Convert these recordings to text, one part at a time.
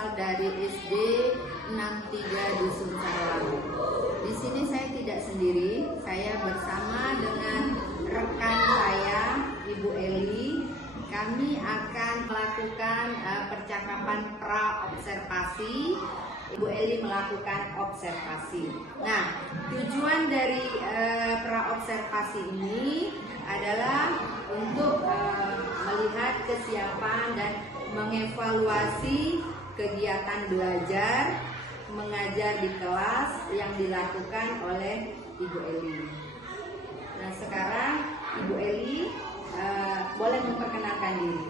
berasal dari SD 63 Dusun Sarlang. Di sini saya tidak sendiri, saya bersama dengan rekan saya, Ibu Eli. Kami akan melakukan percakapan pra-observasi. Ibu Eli melakukan observasi. Nah, tujuan dari pra-observasi ini adalah untuk melihat kesiapan dan mengevaluasi kegiatan belajar mengajar di kelas yang dilakukan oleh Ibu Eli. Nah, sekarang Ibu Eli boleh memperkenalkan diri.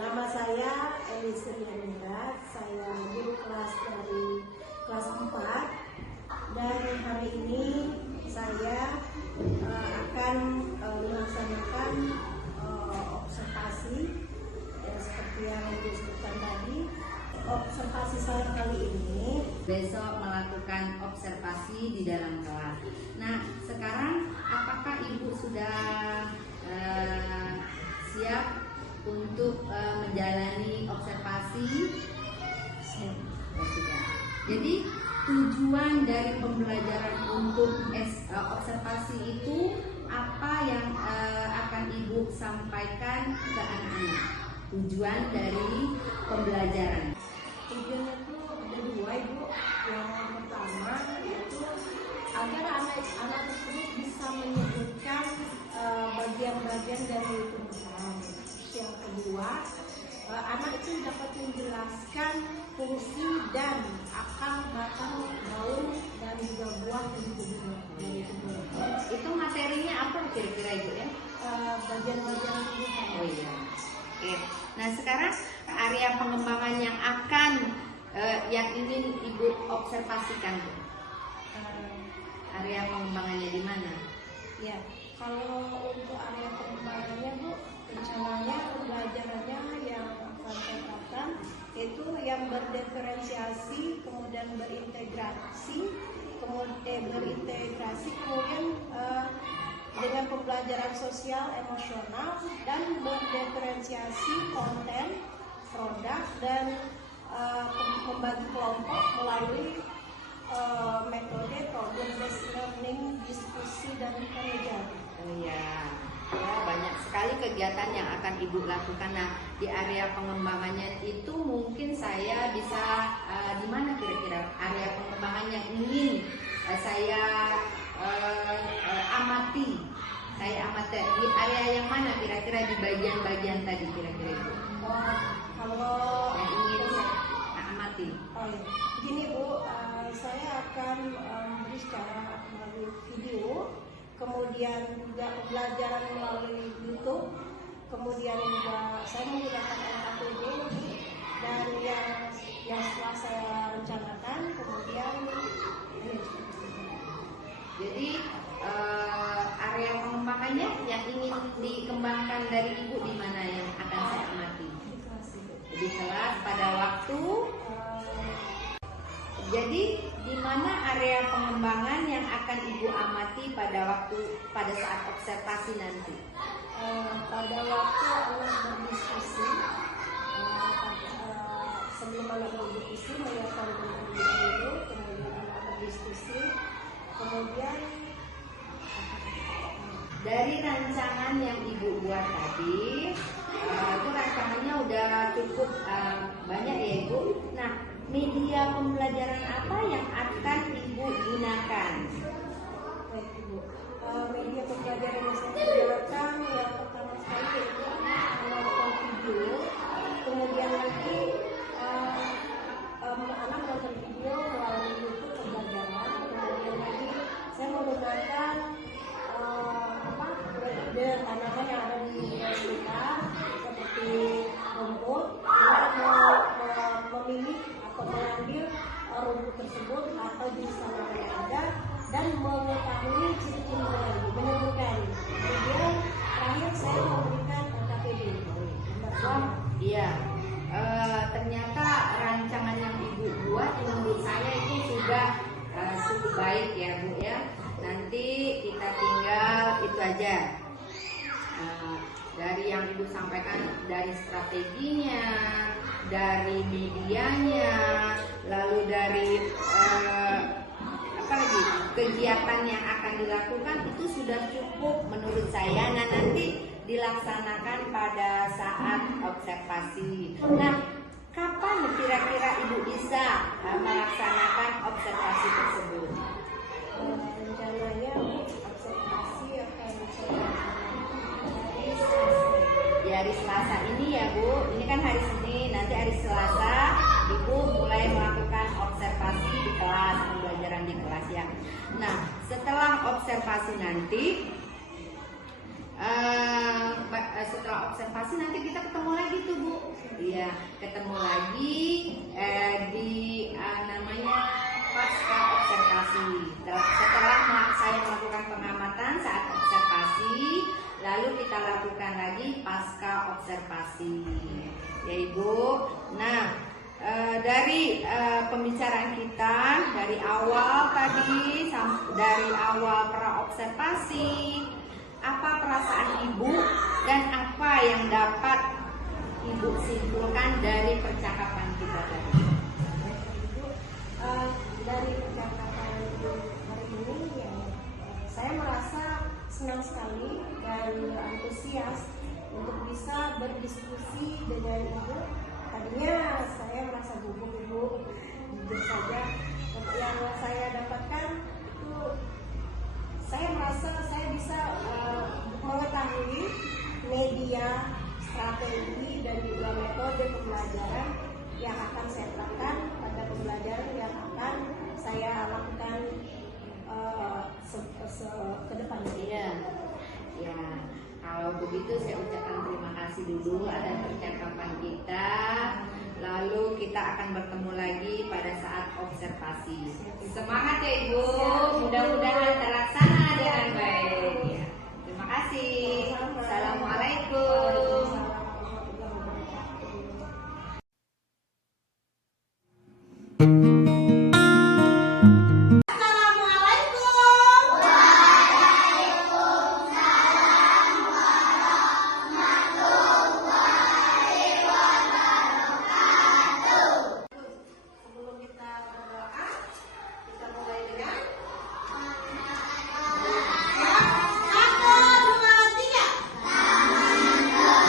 Nama saya Eli Sriandra, saya guru kelas dari kelas 4 dan hari ini saya akan melaksanakan observasi seperti yang disebutkan tadi. Observasi saya kali ini besok melakukan observasi di dalam kelas. Nah, sekarang apakah Ibu sudah siap untuk menjalani observasi? Sudah. Jadi tujuan dari pembelajaran untuk observasi itu apa yang akan Ibu sampaikan ke anak-anak? Tujuan dari pembelajaran. tujuannya itu ada dua, Ibu. Yang pertama yaitu agar anak-anak tersebut bisa menyebutkan bagian-bagian dari tumbuhan. Yang kedua, anak itu dapat menjelaskan fungsi dan akar, batang, daun, dan juga buah dari tumbuhan. Itu materinya apa kira-kira Ibu ya? Bagian-bagian tumbuhan. Oh iya. Oke. Nah, sekarang area pengembangan yang akan yang ingin Ibu observasikan, Bu. Area pengembangannya di mana? Ya, kalau untuk area pengembangannya, Bu, rencananya pembelajarannya yang akan saya terapkan itu yang berdiferensiasi, kemudian berintegrasi, kemudian dengan pembelajaran sosial emosional dan berdiferensiasi konten, produk dan membagi kelompok melalui metode problem based learning, diskusi dan pengajaran. Oh iya. Ya, banyak sekali kegiatan yang akan Ibu lakukan. Nah, di area pengembangannya itu mungkin saya bisa di mana kira-kira area pengembangan yang ingin saya amati. Saya amati di area yang mana kira-kira di bagian-bagian tadi kira-kira Ibu? Kalau yang ingin saya amati. Begini, Bu, saya akan memberi secara melalui video, kemudian juga pembelajaran melalui YouTube, kemudian juga saya menggunakan LKPD dan yang setelah saya rencanakan kemudian jadi area pengembangannya yang ingin dikembangkan dari Ibu di mana yang akan saya amati? Di kelas pada waktu. Jadi di mana area pengembangan yang akan Ibu amati pada saat observasi nanti? Pada waktu anak berdiskusi, sebelum anak berdiskusi menyiapkan dulu, kemudian anak berdiskusi, kemudian dari rancangan yang Ibu buat tadi, itu rancangannya udah cukup banyak ya Ibu. Nah, media pembelajaran apa yang akan Ibu gunakan? Baik, Ibu. Media pembelajaran yang saya gunakan yang pertama sekali yaitu menonton video, kemudian lagi anak menonton video melalui YouTube pembelajaran, kemudian lagi saya menggunakan tanaman yang ada di sekitar seperti rumput, memilih atau mengambil rumput tersebut atau jenis tanaman yang ada dan mengetahui ciri-cirinya, menyebutkan. Kemudian terakhir saya memberikan KTP. Iya, ternyata rancangan yang Ibu buat menurut saya itu sudah cukup baik ya Bu ya. Nanti kita tinggal itu aja. Dari yang Ibu sampaikan dari strateginya, dari medianya, lalu dari apa lagi kegiatan yang akan dilakukan itu sudah cukup menurut saya. Nah, nanti dilaksanakan pada saat observasi. Nah, kapan kira-kira Ibu bisa melaksanakan observasi tersebut? Rencananya observasi akan saya Di hari Selasa ini ya Bu, ini kan hari Senin, nanti hari Selasa Ibu mulai melakukan observasi di kelas, pembelajaran di kelas ya. Nah, setelah observasi nanti kita ketemu lagi tuh Bu. Iya, ketemu lagi di namanya pasca observasi. Setelah saya melakukan pengamatan saat observasi, lalu kita lakukan lagi pasca observasi, ya Ibu. Nah, dari pembicaraan kita dari awal tadi, dari awal pra observasi, apa perasaan Ibu dan apa yang dapat Ibu simpulkan dari percakapan kita tadi? Dari percakapan hari ini ya, saya merasa senang sekali dan antusias untuk bisa berdiskusi dengan Ibu. Tadinya saya merasa gugup Ibu, jujur saja. Yang saya dapatkan itu saya merasa saya bisa mengetahui media, strategi dan juga metode pembelajaran yang akan saya terapkan pada pembelajaran yang akan saya lakukan ke depannya. Iya, ya. Kalau begitu saya ucapkan terima kasih dulu atas percakapan kita. Lalu kita akan bertemu lagi pada saat observasi. Semangat ya Ibu, mudah-mudahan terlaksana dengan baik. Ya. Terima kasih. Assalamualaikum. Sebelum kita berdoa, kita mulai dengan 1, 2, 3.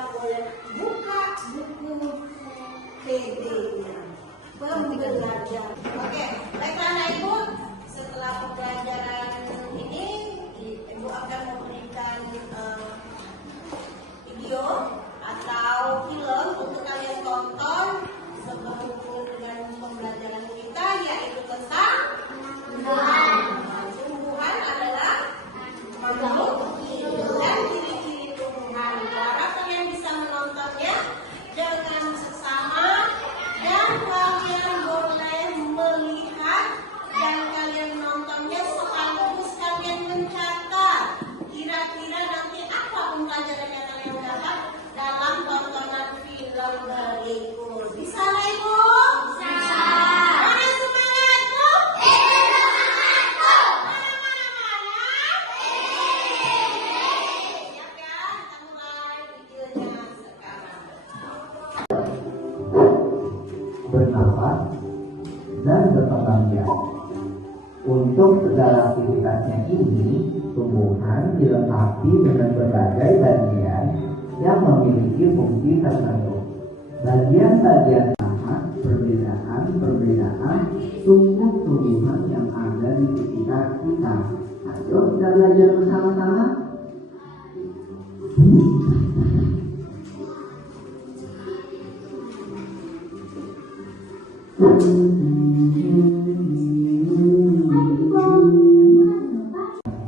kita boleh buka buku PD-nya pembelajaran. Oke, baiklah anak ibu, setelah pembelajaran ini ibu akan memberikan video atau film untuk kalian tonton sebelum dengan pembelajaran kita, yaitu tentang tumbuhan. Tumbuhan adalah makhluk hidup dan ciri-ciri tumbuhan. Harap kalian bisa menontonnya dengan seksama dan kalian boleh melihat dan kalian menontonnya sekaligus kalian mencatat kira-kira nanti apa pembelajaran yang kalian dapat dalam tontonan film berikut. Bisa nggak ibu? Bisa. Mana semangatku? Semangatku. Mana? Siap ya? Kita mulai videonya sekarang. Bernafas dan berkembang biak. Untuk segala aktivitasnya ini, tumbuhan dilengkapi dengan berbagai bagian yang memiliki fungsi tertentu. Bagian-bagian sama perbedaan tumbuh-tumbuhan yang ada di sekitar kita. Ayo kita belajar bersama-sama.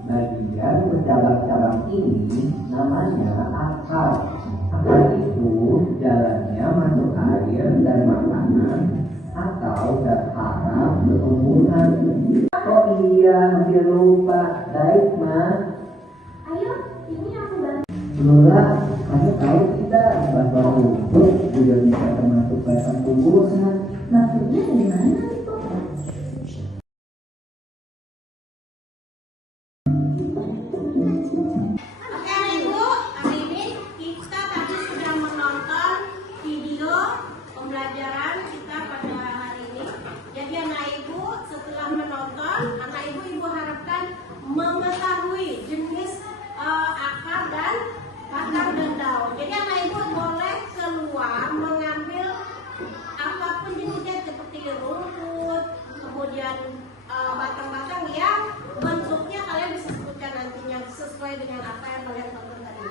Bagian bercabang-cabang ini namanya akar. Akar itu jalannya masuk air dan makanan atau zat harap berhubungan. Oh iya, hampir lupa. Baik, Ma. Ayo, ini aku bantu. Lola, kamu tahu tidak bahwa rumput juga bisa termasuk batang tumbuhan? Maksudnya dari mana itu? Oke anak ibu, hari ini kita tadi sudah menonton video pembelajaran kita pada hari ini. Jadi anak ibu setelah menonton, anak ibu harapkan mengetahui jenis akar dan batang dan daun. Jadi anak ibu boleh keluar mengambil apapun jenisnya seperti rumput, kemudian batang-batang yang bentuknya kalian bisa sebutkan nantinya sesuai dengan apa yang kalian tonton tadi.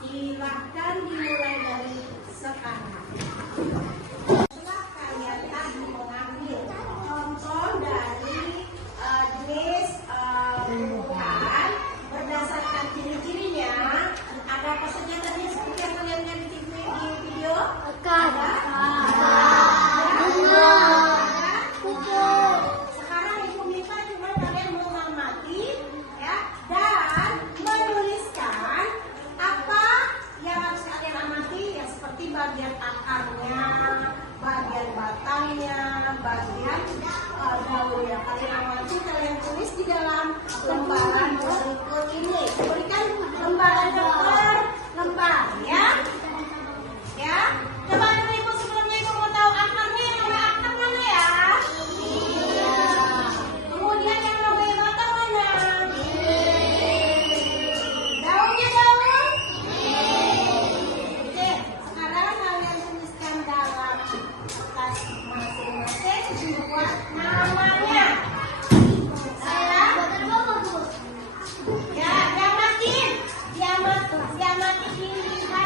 Silahkan dimulai dari sekarang. Silahkan ya tadi mengambil contoh dari jenis tumbuhan berdasarkan ciri-cirinya. Ada apa saja tadi seperti yang kalian lihat di video? Ada sekarang ibu minta cuma kalian mengamati ya dan menuliskan apa yang harus kalian amati ya, seperti bagian akarnya, bagian batangnya, bagian daunnya. Kalian amati, kalian tulis di dalam lembaran berikut ini. Berikan lembaran per lembar ya. Ya. Coba ibu sebelumnya ibu mau tahu akarnya, yang namanya akar mana ya? Kemudian yang namanya batang mana? Daunnya daun? Oke, sekarang kalian tuliskan dalam kertas masing-masing buat namanya. Saya ya, diamati pilihan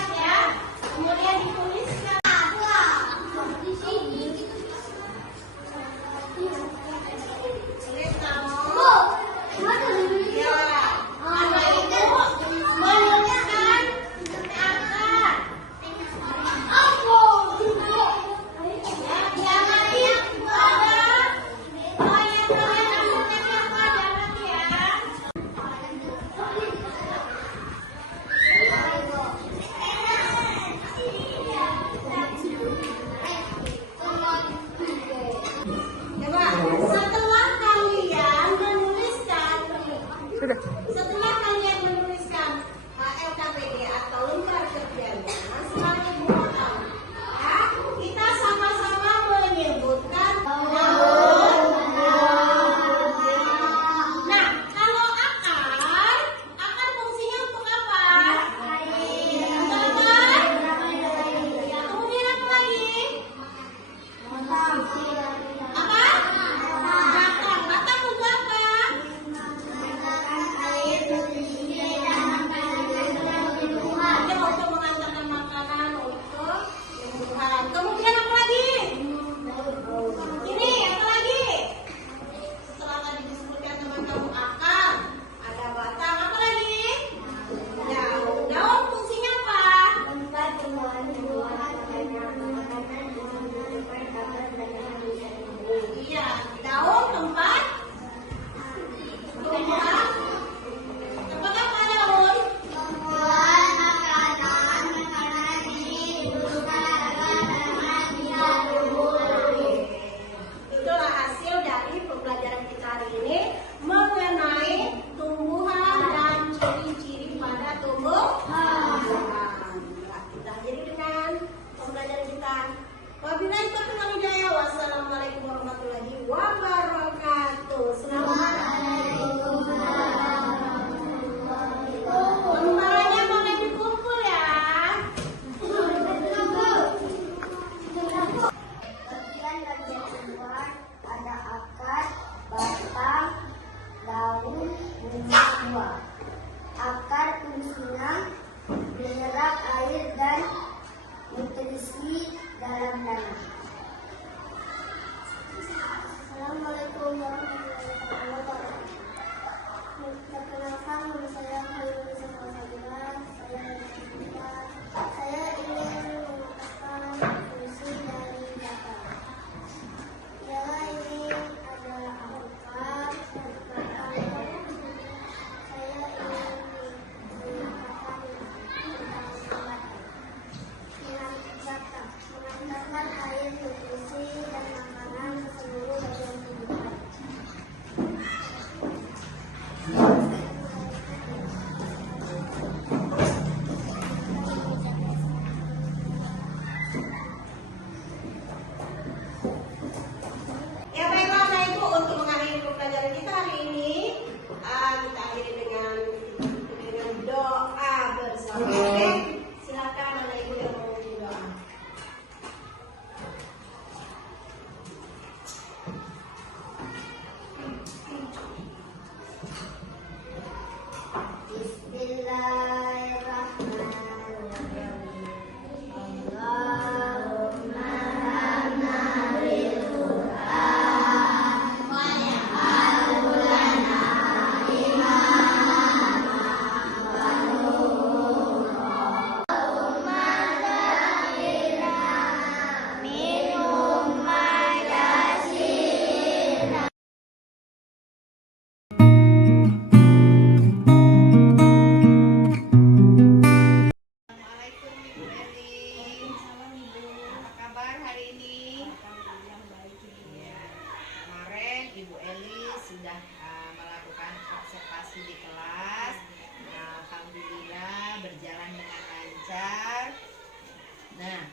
Nah,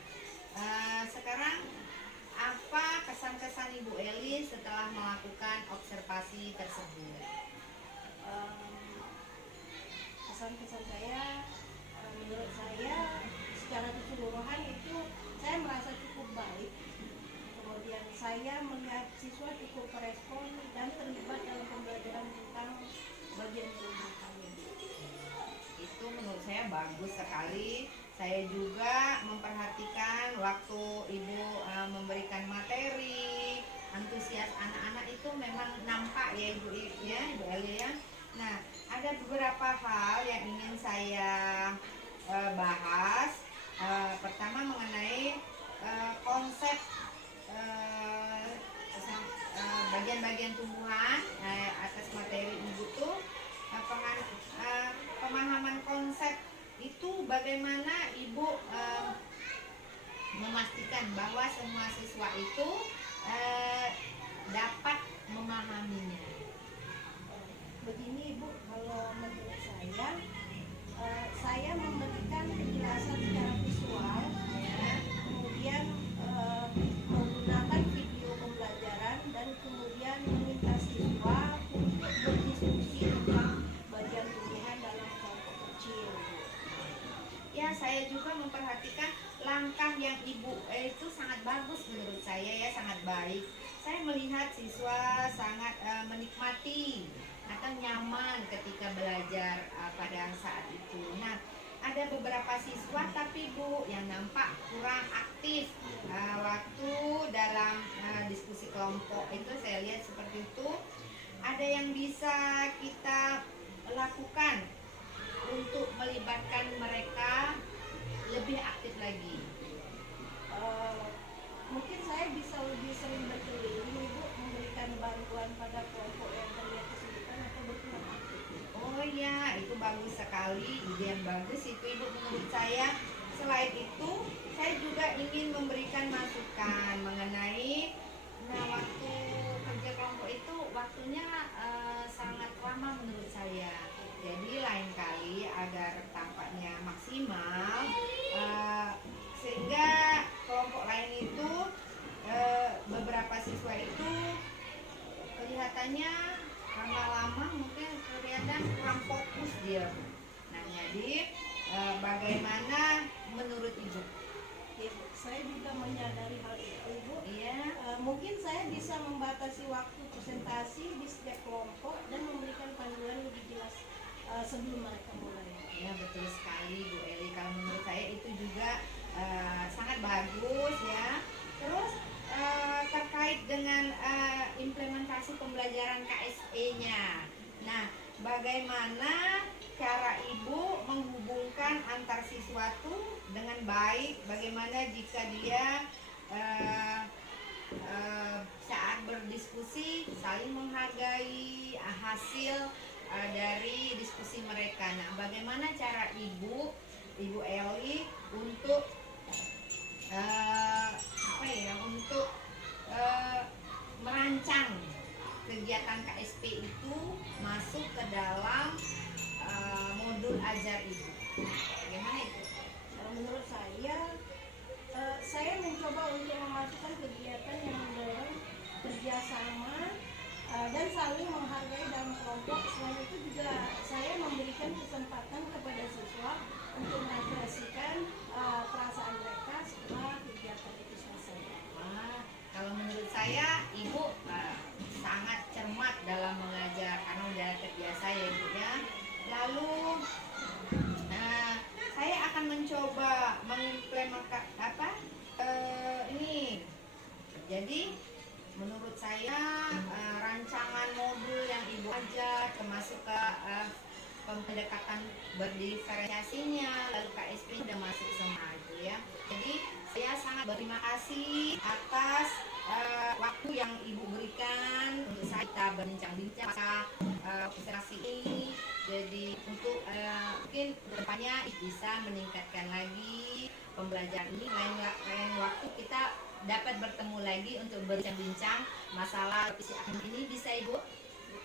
sekarang apa kesan-kesan Ibu Eli setelah melakukan observasi tersebut? Kesan-kesan saya, menurut saya secara keseluruhan itu saya merasa cukup baik. Kemudian saya melihat siswa cukup merespon dan terlibat dalam pembelajaran tentang bagian pendidikan. Itu menurut saya bagus sekali. Saya juga memperhatikan waktu Ibu memberikan materi, antusias anak-anak itu memang nampak ya Ibu Eli ya. Nah, ada beberapa hal yang ingin saya bahas. Pertama mengenai konsep bagian-bagian tumbuhan atas materi Ibu tuh pemahaman konsep itu bagaimana Ibu memastikan bahwa semua siswa itu dapat memahaminya. Begini Ibu, kalau menurut saya memberikan penjelasan secara visual, ya, kemudian menggunakan video pembelajaran dan kemudian meminta siswa untuk berdiskusi tentang bagian tumbuhan dalam kelompok kecil. Ya, saya juga memperhatikan langkah yang Ibu itu sangat bagus menurut saya ya, sangat baik. Saya melihat siswa sangat menikmati atau nyaman ketika belajar pada saat itu. Nah, ada beberapa siswa tapi Bu yang nampak kurang aktif waktu dalam diskusi kelompok itu, saya lihat seperti itu. Ada yang bisa kita lakukan untuk melibatkan mereka lebih aktif lagi? Mungkin saya bisa lebih sering berkeliling Ibu, memberikan bantuan pada kelompok yang terlihat kesulitan atau berkurang aktif. Oh ya, itu bagus sekali, ide yang bagus itu Ibu menurut saya. Selain itu, saya juga ingin memberikan masukan mengenai waktu kerja kelompok itu waktunya sangat lama menurut saya. Jadi lain kali agar tampaknya maksimal sehingga kelompok lain itu beberapa siswa itu kelihatannya karena lama mungkin kelihatan kurang fokus dia. Nah, jadi bagaimana menurut Ibu? Ya, saya juga menyadari hal itu Ibu. Iya. Mungkin saya bisa membatasi waktu presentasi di setiap kelompok dan memberikan panduan lebih jelas sebelum mereka mulai. Ya, betul sekali Bu Eli. Kalau menurut saya itu juga sangat bagus ya. Terus terkait dengan implementasi pembelajaran KSE-nya. Nah, bagaimana cara Ibu menghubungkan antar siswa itu dengan baik? Bagaimana jika dia saat berdiskusi saling menghargai hasil dari diskusi mereka. Nah, bagaimana cara Ibu Eli untuk merancang kegiatan KSP itu masuk ke dalam modul ajar Ibu? Bagaimana itu? Menurut saya mencoba untuk memasukkan kegiatan yang mendorong kerjasama dan saling menghargai dalam kelompok. Selain itu juga saya memberikan kesempatan kepada siswa untuk mengekspresikan perasaan mereka setelah kegiatan itu selesai. Kalau menurut saya Ibu sangat cermat dalam mengajar karena udah terbiasa ya Ibu ya. Lalu saya akan mencoba mengimplementasikan ini. Jadi menurut saya rancangan modul yang Ibu ajar termasuk ke pendekatan berdiferensiasinya, lalu KSP sudah masuk semua itu ya. Jadi saya sangat berterima kasih atas waktu yang Ibu berikan untuk kita berbincang-bincang observasi ini. Jadi untuk mungkin kedepannya bisa meningkatkan lagi pembelajaran ini. Lain waktu kita dapat bertemu lagi untuk berbincang-bincang masalah revisi akademik ini, bisa Ibu?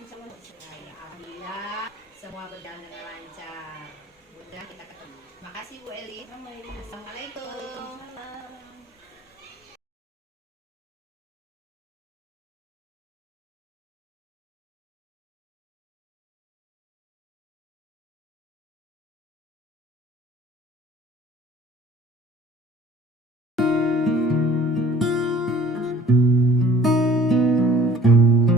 Ya, alhamdulillah semua berjalan dengan lancar. Mudah kita ketemu. Terima kasih Bu Eli. Assalamualaikum. Assalamualaikum.